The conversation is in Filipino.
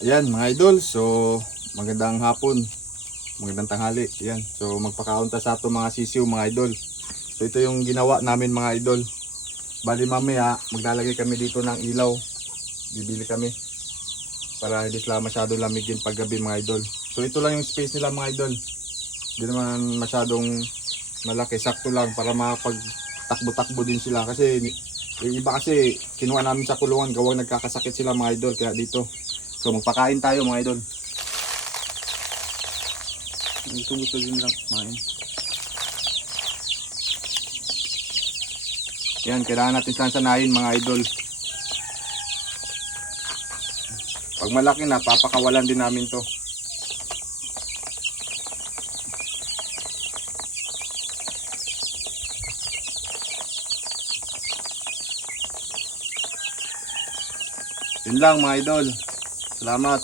Ayan mga idol, so magandang hapon, magandang tanghali. Ayan, so magpakaunta sa ato mga sisiw mga idol. So ito yung ginawa namin mga idol. Bali mamaya maglalagay kami dito ng ilaw. Bibili kami para hindi sila masyado lamigin paggabi mga idol. So ito lang yung space nila mga idol. Hindi naman masyadong malaki, sakto lang para makapagtakbo-takbo din sila kasi yung iba kasi kinuha namin sa kulungan gawang nagkakasakit sila mga idol kaya dito. So magpakain tayo mga idol. Gusto din lang kumain. Yan, kailangan natin silang sanayin mga idol. Pag malaki na, papakawalan din namin to. Yun lang mga idol. Salamat.